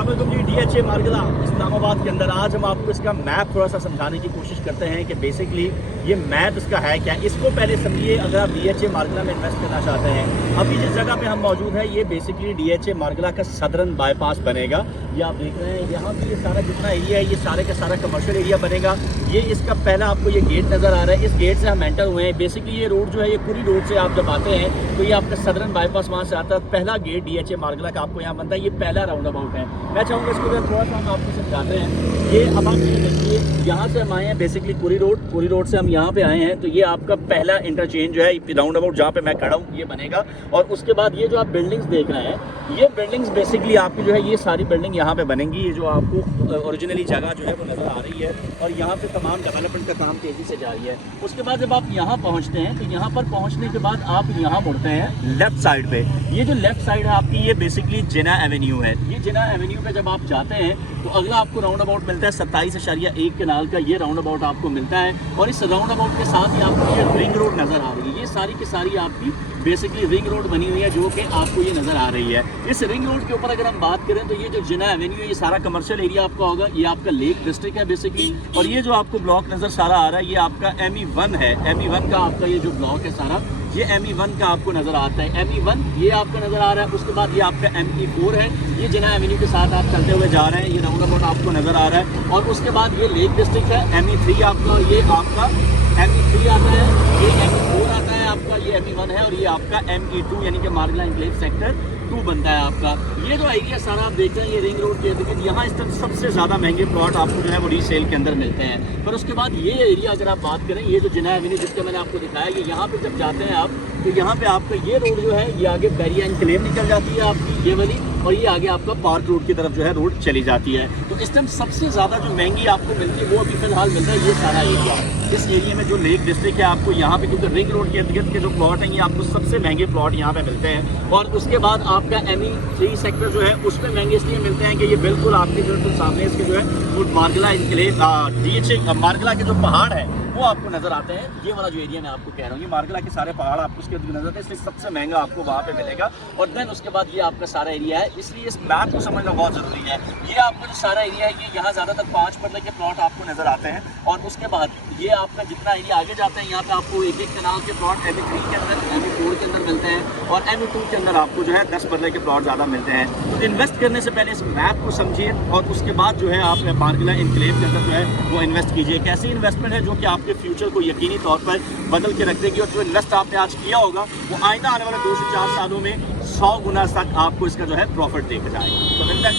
अस्सलामुअलैकुम जी, DHA मार्गला इस्लामाबाद के अंदर। आज हम आपको इसका मैप थोड़ा सा समझाने की कोशिश करते हैं कि बेसिकली ये मैप इसका है क्या। इसको पहले समझिए, अगर आप DHA मार्गला में इन्वेस्ट करना चाहते हैं। अभी जिस जगह पे हम मौजूद हैं ये बेसिकली DHA मार्गला का सदरन बाईपास बनेगा। ये आप देख रहे हैं यहाँ पे ये सारा जितना एरिया है ये सारे का सारा कमर्शियल एरिया बनेगा। ये इसका पहला आपको ये गेट नज़र आ रहा है, इस गेट से हम एंटर हुए हैं। बेसिकली ये रोड जो है ये पूरी रोड से आप जब आते हैं तो ये आपका सदरन बाईपास वहाँ से आता है। पहला गेट DHA मार्गला का आपको यहाँ बनता है, ये पहला राउंड अबाउट है। मैं चाहूँगा इसको थोड़ा सा हम आपको समझाते हैं। ये अब आप देखिए यहाँ से हम आए हैं बेसिकली पूरी रोड से हम यहाँ पे आए हैं। तो ये आपका पहला इंटरचेंज जो है राउंड अबाउट जहाँ पे मैं खड़ा हूँ ये बनेगा। और उसके बाद ये जो आप बिल्डिंग्स देख रहे हैं ये बिल्डिंग्स बेसिकली आपकी जो है ये सारी बिल्डिंग यहाँ पे बनेंगी। ये जो आपको ओरिजिनली जगह जो है वो नज़र आ रही है और यहाँ पे तमाम डेवलपमेंट का काम तेज़ी से जारी है। उसके बाद जब आप यहाँ पहुँचते हैं तो यहाँ पर पहुँचने के बाद आप यहाँ मुड़ते हैं लेफ्ट साइड पे। ये जो लेफ्ट साइड है आपकी ये बेसिकली जिना एवेन्यू है। ये जिना एवेन्यू पे जब आप जाते हैं तो अगला आपको राउंड अबाउट मिलता है 27.1 कनाल का ये राउंड अबाउट आपको मिलता है। और इस राउंड अबाउट के साथ ही आपको ये रिंग रोड नज़र आ रही है। ये सारी की सारी आपकी बेसिकली रिंग रोड बनी हुई है जो कि आपको ये नज़र आ रही है। इस रिंग रोड के ऊपर अगर हम बात करें तो ये जो जिना एवेन्यू है ये सारा कमर्शियल एरिया आपका होगा। ये आपका लेक डिस्ट्रिक्ट है बेसिकली। और ये जो आपको ब्लॉक नज़र सारा आ रहा है ये आपका ME1 है। ME1 का आपका ये जो ब्लॉक है सारा ये ME1 का आपको नज़र आता है। ME1 ये आपका नज़र आ रहा है। उसके बाद ये आपका ME4 है। ये जिना एवेन्यू के साथ आप चलते हुए जा रहे हैं, ये राउंड अबाउट आपको नज़र आ रहा है। और उसके बाद ये लेक डिस्ट्रिक्ट है। ME3 आपका ये आपका ME3 आता है, ये ME4 आता है आपका, ये ME1 है। और ये आपका ME2 यानी कि मार्गला एनक्लेव सेक्टर 2 बनता है आपका। ये जो एरिया सारा आप देख रहे हैं ये रिंग रोड के इर्द-गिर्द यहाँ इस तरफ सबसे ज़्यादा महंगे प्लॉट आपको जो है वो रीसेल के अंदर मिलते हैं। पर उसके बाद ये एरिया अगर आप बात करें ये जो जिना एवेन्यू जिसका मैंने आपको दिखाया कि यहाँ पे जब जाते हैं आप तो यहाँ पे आपका ये रोड जो है ये आगे बैरिया एनक्लेव निकल जाती है आपकी ये वाली। और ये आगे आपका पार्क रोड की तरफ जो है रोड चली जाती है। तो इस टाइम सबसे ज़्यादा जो महंगी आपको मिलती है वो अभी फिलहाल मिलता है ये सारा एरिया। इस एरिया में जो लेक डिस्ट्रिक्ट है आपको यहाँ पे क्योंकि रिंग रोड के इर्द गिर्द के जो प्लॉट हैं ये आपको सबसे महंगे प्लॉट यहाँ पे मिलते हैं। और उसके बाद आपका ME3 सेक्टर जो है उसमें महंगे इसलिए मिलते हैं कि ये बिल्कुल आपके जो तो सामने इसके जो है वो मार्गला एनक्लेव DHA मार्गला के जो पहाड़ है वो आपको नजर आते हैं। ये वाला जो एरिया मैं आपको कह रहा हूँ ये मार्गला के सारे पहाड़ आपको उसके नजर आते हैं, इसलिए सबसे महंगा आपको वहाँ पे मिलेगा। और देन उसके बाद ये आपका सारा एरिया है, इसलिए इस मैप को समझना बहुत ज़रूरी है। ये आपका जो सारा एरिया है ये यहाँ ज़्यादातर 5 मरले के प्लॉट आपको नज़र आते हैं। और उसके बाद ये आपका जितना एरिया आगे जाते हैं यहाँ पे आपको एक कनाल के प्लॉट ME3 के अंदर ME4 के अंदर मिलते हैं। और ME2 के अंदर आपको जो है 10 मरले के प्लॉट ज़्यादा मिलते हैं। तो इन्वेस्ट करने से पहले इस मैप को समझिए और उसके बाद जो है आप मार्गला एनक्लेव के अंदर जो है वो इन्वेस्ट कीजिए। कैसी इन्वेस्टमेंट है जो कि आपके फ्यूचर को यकीनी तौर पर बदल के रख देगी। और जो इन्वेस्ट आपने आज किया होगा वो आइंदा आने वाले 2 से 4 सालों में 100 गुना तक आपको इसका जो है प्रॉफिट देकर जाएगा। तो मिलता है